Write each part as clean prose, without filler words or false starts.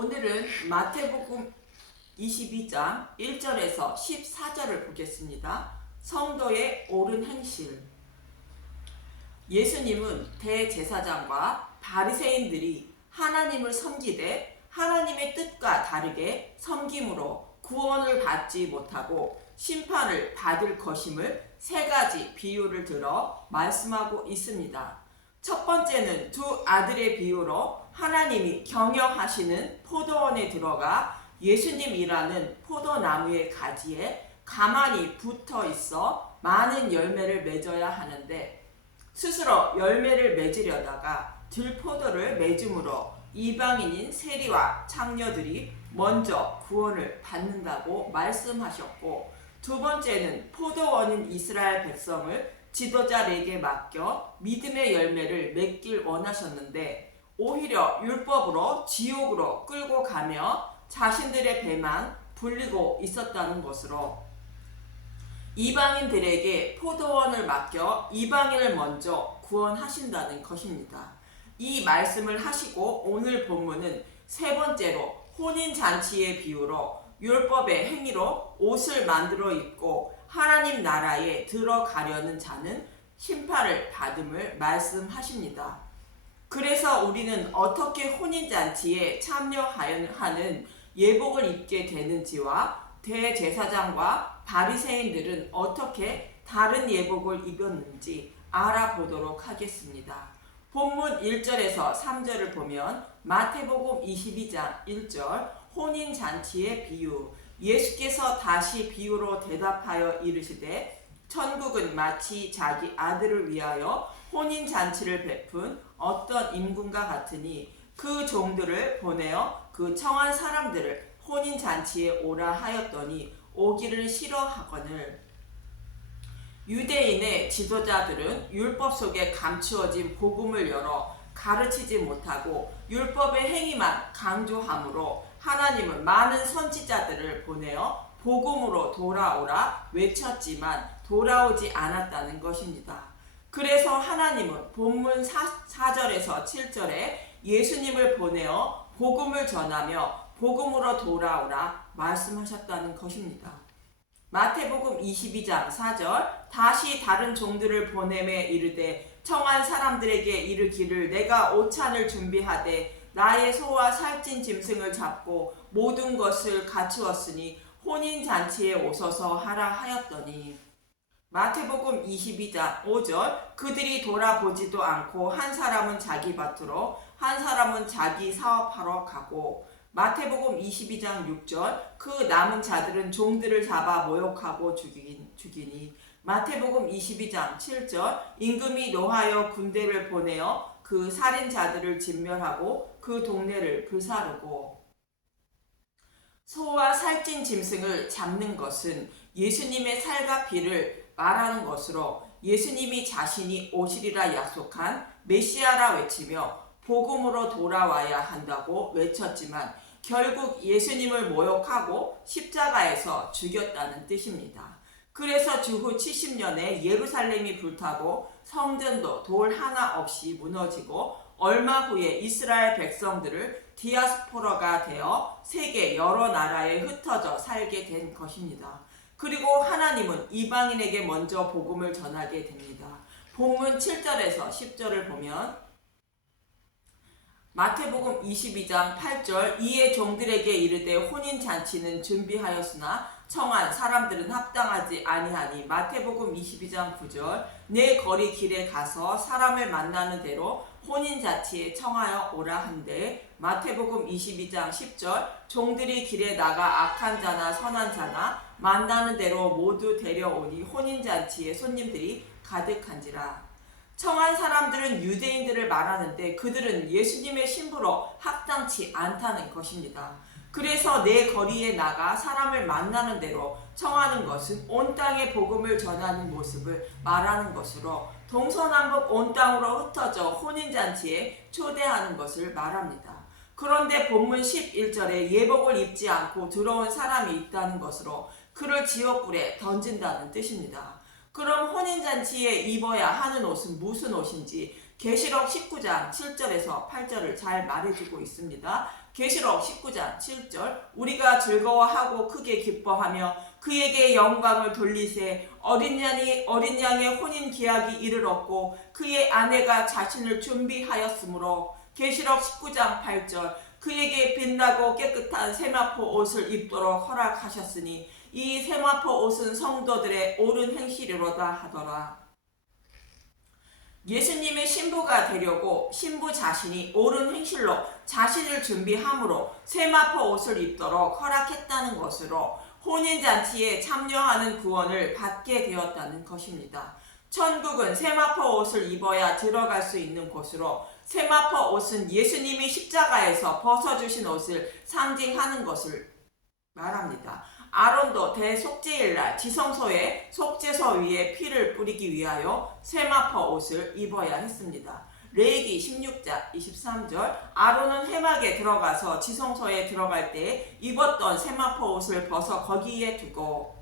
오늘은 마태복음 22장 1절에서 14절을 보겠습니다. 성도의 옳은 행실. 예수님은 대제사장과 바리새인들이 하나님을 섬기되 하나님의 뜻과 다르게 섬김으로 구원을 받지 못하고 심판을 받을 것임을 세 가지 비유를 들어 말씀하고 있습니다. 첫 번째는 두 아들의 비유로 하나님이 경영하시는 포도원에 들어가 예수님이라는 포도나무의 가지에 가만히 붙어 있어 많은 열매를 맺어야 하는데 스스로 열매를 맺으려다가 들포도를 맺음으로 이방인인 세리와 창녀들이 먼저 구원을 받는다고 말씀하셨고, 두 번째는 포도원인 이스라엘 백성을 지도자에게 맡겨 믿음의 열매를 맺길 원하셨는데 오히려 율법으로 지옥으로 끌고 가며 자신들의 배만 불리고 있었다는 것으로 이방인들에게 포도원을 맡겨 이방인을 먼저 구원하신다는 것입니다. 이 말씀을 하시고 오늘 본문은 세 번째로 혼인잔치의 비유로 율법의 행위로 옷을 만들어 입고 하나님 나라에 들어가려는 자는 심판을 받음을 말씀하십니다. 그래서 우리는 어떻게 혼인잔치에 참여하는 예복을 입게 되는지와 대제사장과 바리새인들은 어떻게 다른 예복을 입었는지 알아보도록 하겠습니다. 본문 1절에서 3절을 보면 마태복음 22장 1절 혼인잔치의 비유. 예수께서 다시 비유로 대답하여 이르시되 천국은 마치 자기 아들을 위하여 혼인잔치를 베푼 어떤 임금과 같으니 그 종들을 보내어 그 청한 사람들을 혼인잔치에 오라 하였더니 오기를 싫어하거늘. 유대인의 지도자들은 율법 속에 감추어진 복음을 열어 가르치지 못하고 율법의 행위만 강조하므로 하나님은 많은 선지자들을 보내어 복음으로 돌아오라 외쳤지만 돌아오지 않았다는 것입니다. 그래서 하나님은 본문 4절에서 7절에 예수님을 보내어 복음을 전하며 복음으로 돌아오라 말씀하셨다는 것입니다. 마태복음 22장 4절 다시 다른 종들을 보내매 이르되 청한 사람들에게 이르기를 내가 오찬을 준비하되 나의 소와 살찐 짐승을 잡고 모든 것을 갖추었으니 혼인잔치에 오소서 하라 하였더니. 마태복음 22장 5절 그들이 돌아보지도 않고 한 사람은 자기 밭으로 한 사람은 자기 사업하러 가고. 마태복음 22장 6절 그 남은 자들은 종들을 잡아 모욕하고 죽이니. 마태복음 22장 7절 임금이 노하여 군대를 보내어 그 살인자들을 진멸하고 그 동네를 불사르고. 소와 살찐 짐승을 잡는 것은 예수님의 살과 피를 말하는 것으로 예수님이 자신이 오시리라 약속한 메시아라 외치며 복음으로 돌아와야 한다고 외쳤지만 결국 예수님을 모욕하고 십자가에서 죽였다는 뜻입니다. 그래서 주후 70년에 예루살렘이 불타고 성전도 돌 하나 없이 무너지고 얼마 후에 이스라엘 백성들을 디아스포라가 되어 세계 여러 나라에 흩어져 살게 된 것입니다. 그리고 하나님은 이방인에게 먼저 복음을 전하게 됩니다. 본문 7절에서 10절을 보면 마태복음 22장 8절 이에 종들에게 이르되 혼인잔치는 준비하였으나 청한 사람들은 합당하지 아니하니. 마태복음 22장 9절 내 거리 길에 가서 사람을 만나는 대로 혼인잔치에 청하여 오라 한데. 마태복음 22장 10절 종들이 길에 나가 악한 자나 선한 자나 만나는 대로 모두 데려오니 혼인잔치에 손님들이 가득한지라. 청한 사람들은 유대인들을 말하는데 그들은 예수님의 신부로 합당치 않다는 것입니다. 그래서 내 거리에 나가 사람을 만나는 대로 청하는 것은 온 땅에 복음을 전하는 모습을 말하는 것으로 동서남북 온 땅으로 흩어져 혼인잔치에 초대하는 것을 말합니다. 그런데 본문 11절에 예복을 입지 않고 들어온 사람이 있다는 것으로 그를 지옥불에 던진다는 뜻입니다. 그럼 혼인잔치에 입어야 하는 옷은 무슨 옷인지 계시록 19장 7절에서 8절을 잘 말해주고 있습니다. 계시록 19장 7절 우리가 즐거워하고 크게 기뻐하며 그에게 영광을 돌리세 어린 양의 혼인 계약이 이르렀고 그의 아내가 자신을 준비하였으므로 계시록 19장 8절 그에게 빛나고 깨끗한 세마포 옷을 입도록 허락하셨으니 이 세마포 옷은 성도들의 옳은 행실이로다 하더라. 예수님의 신부가 되려고 신부 자신이 옳은 행실로 자신을 준비함으로 세마포 옷을 입도록 허락했다는 것으로 혼인잔치에 참여하는 구원을 받게 되었다는 것입니다. 천국은 세마포 옷을 입어야 들어갈 수 있는 곳으로 세마포 옷은 예수님이 십자가에서 벗어주신 옷을 상징하는 것을 말합니다. 아론도 대속죄일날 지성소의 속죄소 위에 피를 뿌리기 위하여 세마포 옷을 입어야 했습니다. 레위기 16장 23절 아론은 회막에 들어가서 지성소에 들어갈 때 입었던 세마포 옷을 벗어 거기에 두고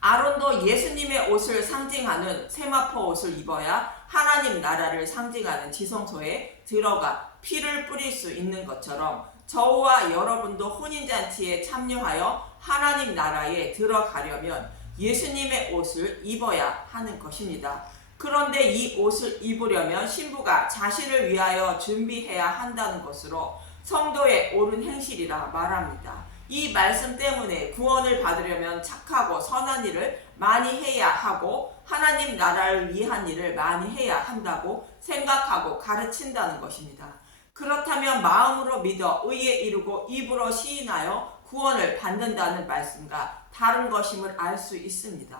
아론도 예수님의 옷을 상징하는 세마포 옷을 입어야 하나님 나라를 상징하는 지성소에 들어가 피를 뿌릴 수 있는 것처럼 저와 여러분도 혼인잔치에 참여하여 하나님 나라에 들어가려면 예수님의 옷을 입어야 하는 것입니다. 그런데 이 옷을 입으려면 신부가 자신을 위하여 준비해야 한다는 것으로 성도의 옳은 행실이라 말합니다. 이 말씀 때문에 구원을 받으려면 착하고 선한 일을 많이 해야 하고 하나님 나라를 위한 일을 많이 해야 한다고 생각하고 가르친다는 것입니다. 그렇다면 마음으로 믿어 의에 이르고 입으로 시인하여 구원을 받는다는 말씀과 다른 것임을 알 수 있습니다.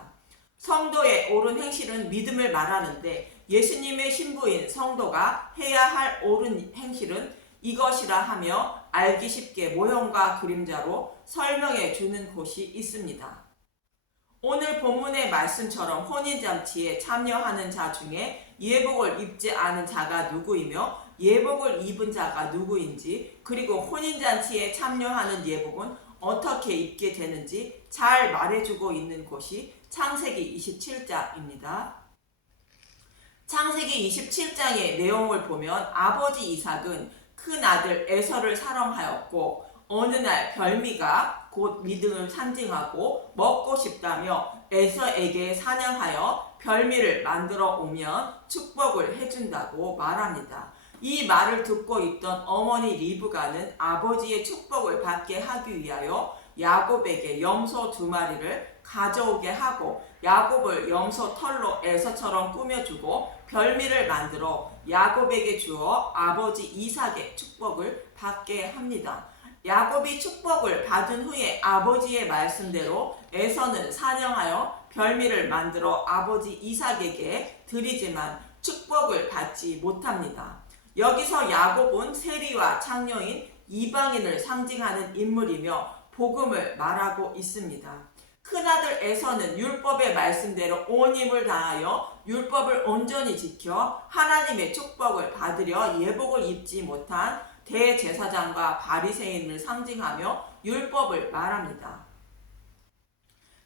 성도의 옳은 행실은 믿음을 말하는데 예수님의 신부인 성도가 해야 할 옳은 행실은 이것이라 하며 알기 쉽게 모형과 그림자로 설명해 주는 곳이 있습니다. 오늘 본문의 말씀처럼 혼인잔치에 참여하는 자 중에 예복을 입지 않은 자가 누구이며 예복을 입은 자가 누구인지 그리고 혼인잔치에 참여하는 예복은 어떻게 입게 되는지 잘 말해주고 있는 곳이 창세기 27장입니다. 창세기 27장의 내용을 보면 아버지 이삭은 큰 아들 에서를 사랑하였고 어느 날 별미가 곧 믿음을 상징하고 먹고 싶다며 에서에게 사냥하여 별미를 만들어 오면 축복을 해준다고 말합니다. 이 말을 듣고 있던 어머니 리브가는 아버지의 축복을 받게 하기 위하여 야곱에게 염소 2마리를 가져오게 하고 야곱을 염소 털로 에서처럼 꾸며주고 별미를 만들어 야곱에게 주어 아버지 이삭의 축복을 받게 합니다. 야곱이 축복을 받은 후에 아버지의 말씀대로 에서는 사냥하여 별미를 만들어 아버지 이삭에게 드리지만 축복을 받지 못합니다. 여기서 야곱은 세리와 창녀인 이방인을 상징하는 인물이며 복음을 말하고 있습니다. 큰아들 에서는 율법의 말씀대로 온 힘을 다하여 율법을 온전히 지켜 하나님의 축복을 받으려 예복을 입지 못한 대제사장과 바리새인을 상징하며 율법을 말합니다.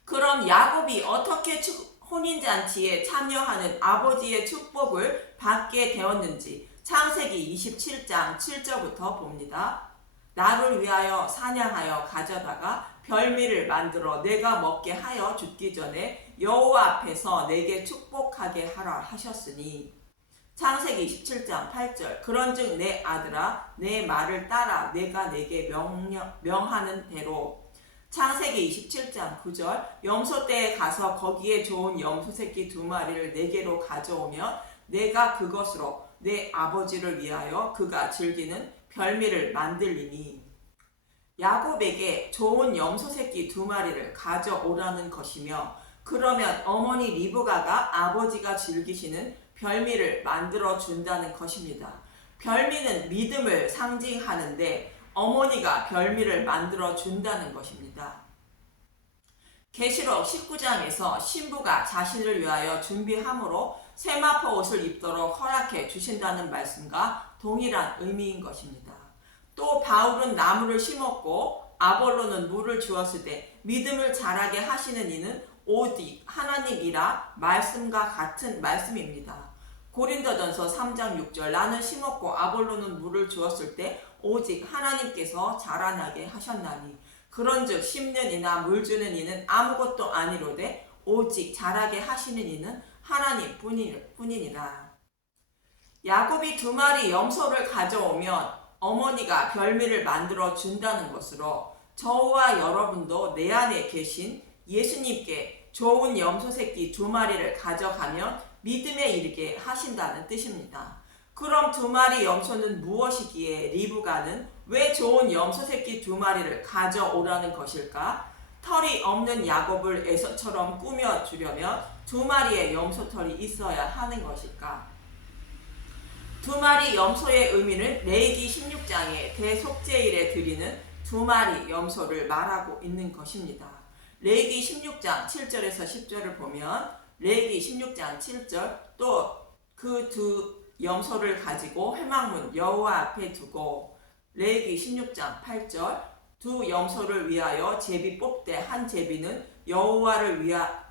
그럼 야곱이 어떻게 혼인잔치에 참여하는 아버지의 축복을 받게 되었는지 창세기 27장 7절부터 봅니다. 나를 위하여 사냥하여 가져다가 별미를 만들어 내가 먹게 하여 죽기 전에 여호와 앞에서 내게 축복하게 하라 하셨으니 창세기 27장 8절 그런즉 내 아들아 내 말을 따라 내가 내게 명하는 대로 창세기 27장 9절 염소떼에 가서 거기에 좋은 염소 새끼 2마리를 내게로 가져오면 내가 그것으로 내 아버지를 위하여 그가 즐기는 별미를 만들리니 야곱에게 좋은 염소 새끼 2마리를 가져오라는 것이며 그러면 어머니 리브가가 아버지가 즐기시는 별미를 만들어 준다는 것입니다. 별미는 믿음을 상징하는데 어머니가 별미를 만들어 준다는 것입니다. 계시록 19장에서 신부가 자신을 위하여 준비함으로 세마포 옷을 입도록 허락해 주신다는 말씀과 동일한 의미인 것입니다. 또 바울은 나무를 심었고 아볼로는 물을 주었을 때 믿음을 자라게 하시는 이는 오직 하나님이라 말씀과 같은 말씀입니다. 고린도전서 3장 6절 나는 심었고 아볼로는 물을 주었을 때 오직 하나님께서 자라나게 하셨나니 그런즉 심는 이나 물 주는 이는 아무것도 아니로되 오직 자라게 하시는 이는 하나님 뿐이니라. 야곱이 2마리 염소를 가져오면 어머니가 별미를 만들어 준다는 것으로 저와 여러분도 내 안에 계신 예수님께 좋은 염소 새끼 2마리를 가져가면 믿음에 이르게 하신다는 뜻입니다. 그럼 2마리 염소는 무엇이기에 리브가는 왜 좋은 염소 새끼 2마리를 가져오라는 것일까? 털이 없는 야곱을 에서처럼 꾸며주려면 2마리의 염소 털이 있어야 하는 것일까? 2마리 염소의 의미는 레위기 16장에 대속죄일에 드리는 2마리 염소를 말하고 있는 것입니다. 레위기 16장 7절에서 10절을 보면 레위기 16장 7절 또 그 2 염소를 가지고 회막문 여호와 앞에 두고 레위기 16장 8절 2 염소를 위하여 제비 뽑되 한 제비는 여호와를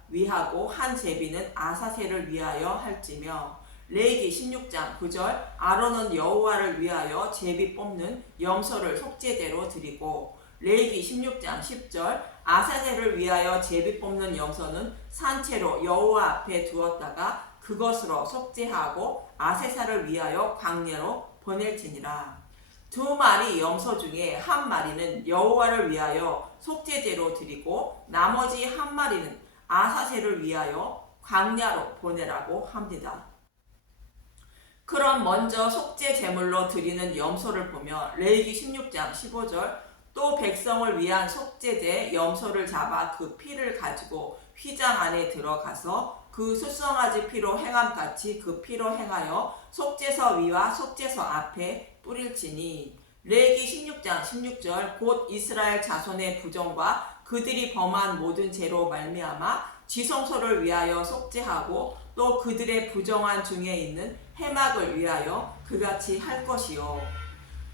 위하고 한 제비는 아사셀을 위하여 할지며 레위기 16장 9절 아론은 여호와를 위하여 제비 뽑는 염소를 속죄제로 드리고 레위기 16장 10절 아사셀을 위하여 제비 뽑는 염소는 산채로 여호와 앞에 두었다가 그것으로 속죄하고 아세사를 위하여 광야로 보낼지니라. 2마리 염소 중에 1마리는 여호와를 위하여 속죄제로 드리고 나머지 1마리는 아사셀을 위하여 광야로 보내라고 합니다. 그럼 먼저 속죄 제물로 드리는 염소를 보며 레위기 16장 15절 또 백성을 위한 속죄제 염소를 잡아 그 피를 가지고 휘장 안에 들어가서 그 숫송아지 피로 행함같이 그 피로 행하여 속죄서 위와 속죄서 앞에 뿌릴지니 레위기 16장 16절 곧 이스라엘 자손의 부정과 그들이 범한 모든 죄로 말미암아 지성소를 위하여 속죄하고 또 그들의 부정한 중에 있는 해막을 위하여 그같이 할 것이요.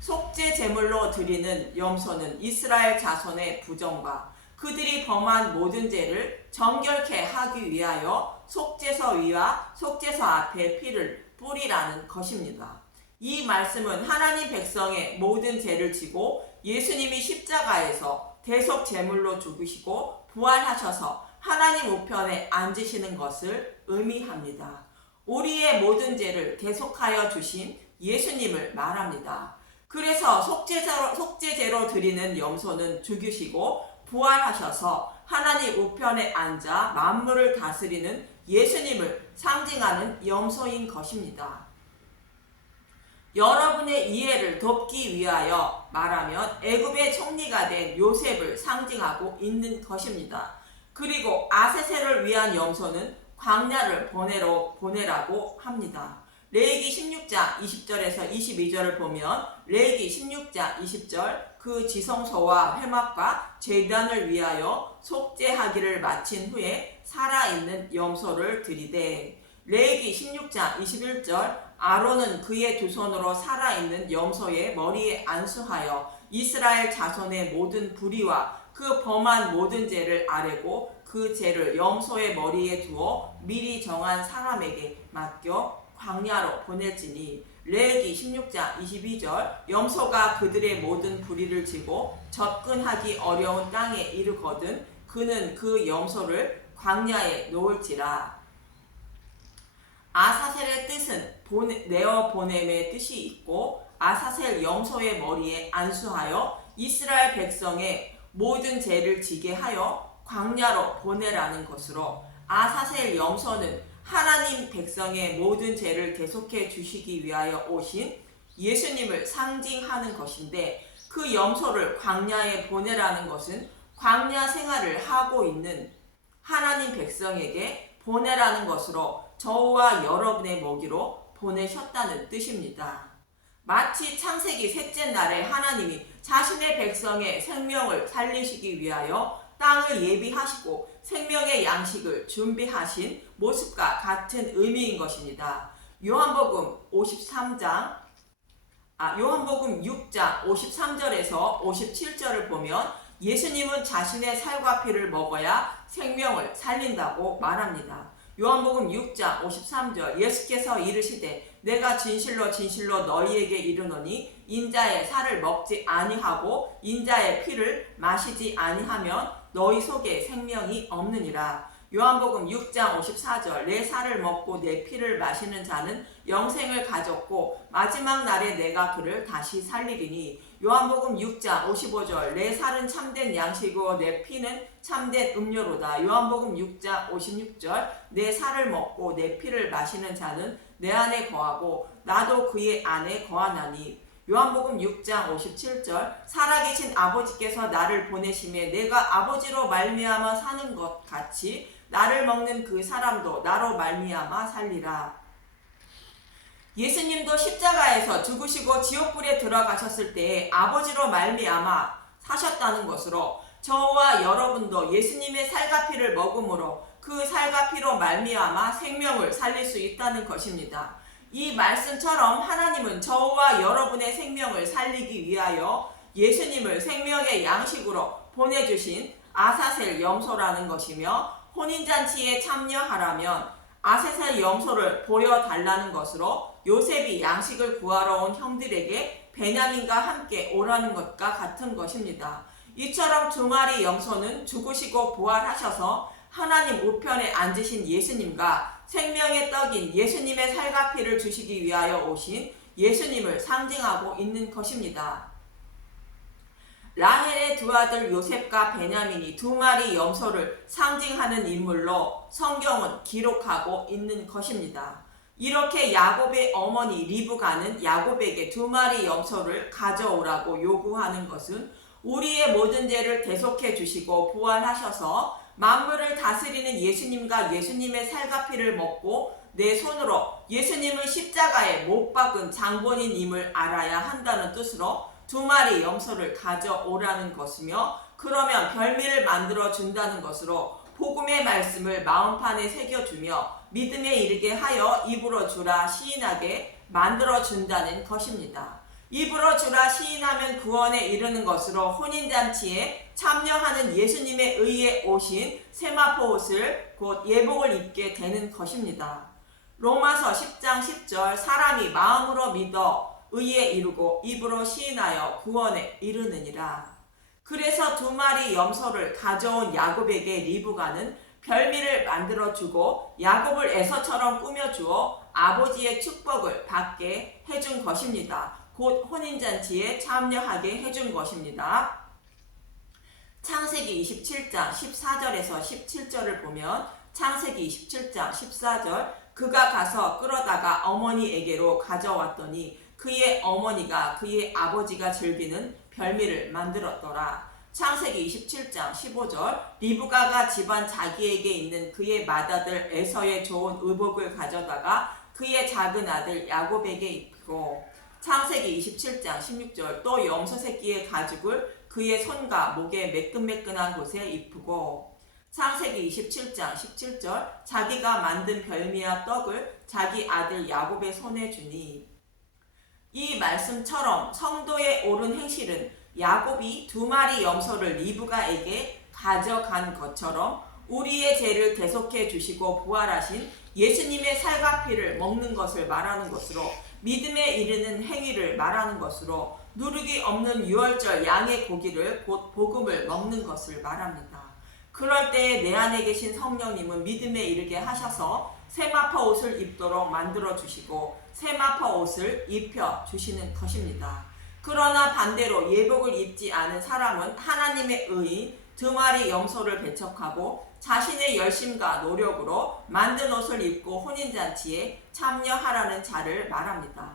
속죄 제물로 드리는 염소는 이스라엘 자손의 부정과 그들이 범한 모든 죄를 정결케 하기 위하여 속죄서 위와 속죄서 앞에 피를 뿌리라는 것입니다. 이 말씀은 하나님 백성의 모든 죄를 지고 예수님이 십자가에서 대속 제물로 죽으시고 부활하셔서 하나님 우편에 앉으시는 것을 의미합니다. 우리의 모든 죄를 대속하여 주신 예수님을 말합니다. 그래서 속죄제로 드리는 염소는 죽으시고 부활하셔서 하나님 우편에 앉아 만물을 다스리는 예수님을 상징하는 염소인 것입니다. 여러분의 이해를 돕기 위하여 말하면 애굽의 총리가 된 요셉을 상징하고 있는 것입니다. 그리고 아세셀을 위한 염소는 광야를 보내라고 합니다. 레위기 16장 20절에서 22절을 보면 레위기 16장 20절 그 지성소와 회막과 제단을 위하여 속죄하기를 마친 후에 살아있는 염소를 드리되 레위기 16장 21절 아론은 그의 2 손으로 살아있는 염소의 머리에 안수하여 이스라엘 자손의 모든 불의와 그 범한 모든 죄를 아뢰고 그 죄를 염소의 머리에 두어 미리 정한 사람에게 맡겨 광야로 보낼지니 레위기 16장 22절 염소가 그들의 모든 불의를 지고 접근하기 어려운 땅에 이르거든 그는 그 염소를 광야에 놓을지라. 아사셀의 뜻은 내어 보냄의 뜻이 있고 아사셀 염소의 머리에 안수하여 이스라엘 백성의 모든 죄를 지게 하여 광야로 보내라는 것으로 아사셀 염소는 하나님 백성의 모든 죄를 대속해 주시기 위하여 오신 예수님을 상징하는 것인데 그 염소를 광야에 보내라는 것은 광야 생활을 하고 있는 하나님 백성에게 보내라는 것으로 저와 여러분의 먹이로 보내셨다는 뜻입니다. 마치 창세기 셋째 날에 하나님이 자신의 백성의 생명을 살리시기 위하여 땅을 예비하시고 생명의 양식을 준비하신 모습과 같은 의미인 것입니다. 요한복음 6장 53절에서 57절을 보면 예수님은 자신의 살과 피를 먹어야 생명을 살린다고 말합니다. 요한복음 6장 53절 예수께서 이르시되 내가 진실로 진실로 너희에게 이르노니 인자의 살을 먹지 아니하고 인자의 피를 마시지 아니하면 너희 속에 생명이 없느니라. 요한복음 6장 54절 내 살을 먹고 내 피를 마시는 자는 영생을 가졌고 마지막 날에 내가 그를 다시 살리리니. 요한복음 6장 55절 내 살은 참된 양식이고 내 피는 참된 음료로다. 요한복음 6장 56절 내 살을 먹고 내 피를 마시는 자는 내 안에 거하고 나도 그의 안에 거하나니. 요한복음 6장 57절 살아계신 아버지께서 나를 보내심에 내가 아버지로 말미암아 사는 것 같이 나를 먹는 그 사람도 나로 말미암아 살리라. 예수님도 십자가에서 죽으시고 지옥불에 들어가셨을 때 아버지로 말미암아 사셨다는 것으로 저와 여러분도 예수님의 살과 피를 먹음으로 그 살과 피로 말미암아 생명을 살릴 수 있다는 것입니다. 이 말씀처럼 하나님은 저와 여러분의 생명을 살리기 위하여 예수님을 생명의 양식으로 보내주신 아사셀 염소라는 것이며 혼인잔치에 참여하라면 아사셀 염소를 보여달라는 것으로 요셉이 양식을 구하러 온 형들에게 베냐민과 함께 오라는 것과 같은 것입니다. 이처럼 두 마리 염소는 죽으시고 부활하셔서 하나님 우편에 앉으신 예수님과 생명의 떡인 예수님의 살과 피를 주시기 위하여 오신 예수님을 상징하고 있는 것입니다. 라헬의 두 아들 요셉과 베냐민이 두 마리 염소를 상징하는 인물로 성경은 기록하고 있는 것입니다. 이렇게 야곱의 어머니 리브가는 야곱에게 두 마리 염소를 가져오라고 요구하는 것은 우리의 모든 죄를 대속해 주시고 부활하셔서 만물을 다스리는 예수님과 예수님의 살과 피를 먹고 내 손으로 예수님을 십자가에 못 박은 장본인임을 알아야 한다는 뜻으로 두 마리 염소를 가져오라는 것이며, 그러면 별미를 만들어 준다는 것으로 복음의 말씀을 마음판에 새겨주며 믿음에 이르게 하여 입으로 주라 시인하게 만들어 준다는 것입니다. 입으로 주라 시인하면 구원에 이르는 것으로 혼인잔치에 참여하는 예수님의 의에 오신 세마포 옷을 곧 예복을 입게 되는 것입니다. 로마서 10장 10절 사람이 마음으로 믿어 의에 이르고 입으로 시인하여 구원에 이르느니라. 그래서 두 마리 염소를 가져온 야곱에게 리브가는 별미를 만들어주고 야곱을 에서처럼 꾸며주어 아버지의 축복을 받게 해준 것입니다. 곧 혼인잔치에 참여하게 해준 것입니다. 창세기 27장 14절에서 17절을 보면 창세기 27장 14절 그가 가서 끌어다가 어머니에게로 가져왔더니 그의 어머니가 그의 아버지가 즐기는 별미를 만들었더라. 창세기 27장 15절 리브가가 집안 자기에게 있는 그의 맏아들 에서의 좋은 의복을 가져다가 그의 작은 아들 야곱에게 입히고, 창세기 27장 16절 또 염소 새끼의 가죽을 그의 손과 목에 매끈매끈한 곳에 입히고, 창세기 27장 17절 자기가 만든 별미와 떡을 자기 아들 야곱의 손에 주니. 이 말씀처럼 성도의 옳은 행실은 야곱이 두 마리 염소를 리브가에게 가져간 것처럼 우리의 죄를 대속해 주시고 부활하신 예수님의 살과 피를 먹는 것을 말하는 것으로, 믿음에 이르는 행위를 말하는 것으로, 누룩이 없는 유월절 양의 고기를 곧 복음을 먹는 것을 말합니다. 그럴 때에 내 안에 계신 성령님은 믿음에 이르게 하셔서 세마포 옷을 입도록 만들어 주시고 세마포 옷을 입혀 주시는 것입니다. 그러나 반대로 예복을 입지 않은 사람은 하나님의 의인 두 마리 염소를 배척하고 자신의 열심과 노력으로 만든 옷을 입고 혼인잔치에 참여하라는 자를 말합니다.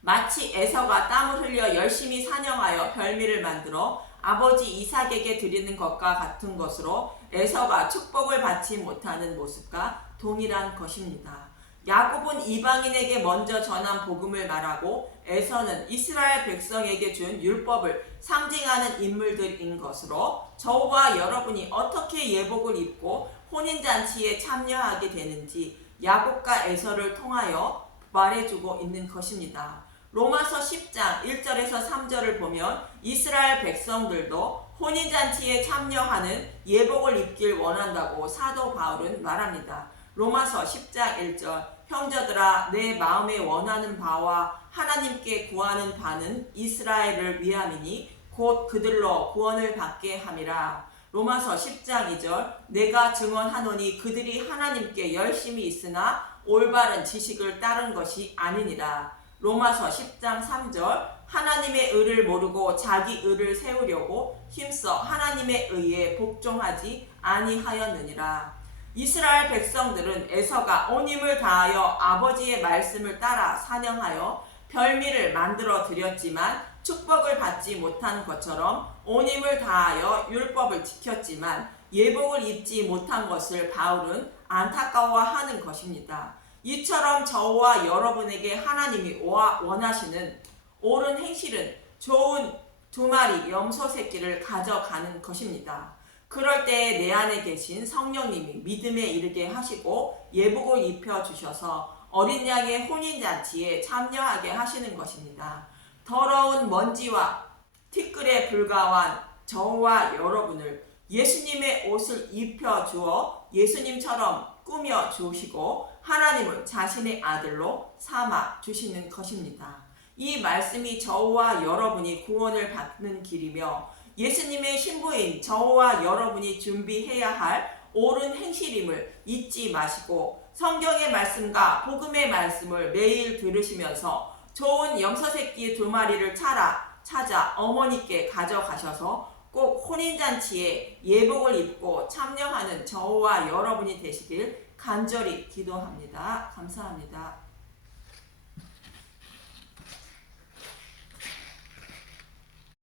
마치 에서가 땀을 흘려 열심히 사냥하여 별미를 만들어 아버지 이삭에게 드리는 것과 같은 것으로 에서가 축복을 받지 못하는 모습과 동일한 것입니다. 야곱은 이방인에게 먼저 전한 복음을 말하고 에서는 이스라엘 백성에게 준 율법을 상징하는 인물들인 것으로 저와 여러분이 어떻게 예복을 입고 혼인잔치에 참여하게 되는지 야곱과 에서를 통하여 말해주고 있는 것입니다. 로마서 10장 1절에서 3절을 보면 이스라엘 백성들도 혼인잔치에 참여하는 예복을 입길 원한다고 사도 바울은 말합니다. 로마서 10장 1절 형제들아 내 마음에 원하는 바와 하나님께 구하는 바는 이스라엘을 위함이니 곧 그들로 구원을 받게 함이라. 로마서 10장 2절 내가 증언하노니 그들이 하나님께 열심히 있으나 올바른 지식을 따른 것이 아니니라. 로마서 10장 3절 하나님의 의를 모르고 자기 의를 세우려고 힘써 하나님의 의에 복종하지 아니하였느니라. 이스라엘 백성들은 에서가 온 힘을 다하여 아버지의 말씀을 따라 사냥하여 별미를 만들어 드렸지만 축복을 받지 못한 것처럼 온 힘을 다하여 율법을 지켰지만 예복을 입지 못한 것을 바울은 안타까워하는 것입니다. 이처럼 저와 여러분에게 하나님이 원하시는 옳은 행실은 좋은 2마리 염소 새끼를 가져가는 것입니다. 그럴 때에 내 안에 계신 성령님이 믿음에 이르게 하시고 예복을 입혀주셔서 어린 양의 혼인잔치에 참여하게 하시는 것입니다. 더러운 먼지와 티끌에 불과한 저와 여러분을 예수님의 옷을 입혀주어 예수님처럼 꾸며주시고 하나님을 자신의 아들로 삼아주시는 것입니다. 이 말씀이 저와 여러분이 구원을 받는 길이며 예수님의 신부인 저와 여러분이 준비해야 할 옳은 행실임을 잊지 마시고 성경의 말씀과 복음의 말씀을 매일 들으시면서 좋은 염소새끼 2마리를 찾아 어머니께 가져가셔서 꼭 혼인잔치에 예복을 입고 참여하는 저와 여러분이 되시길 간절히 기도합니다. 감사합니다.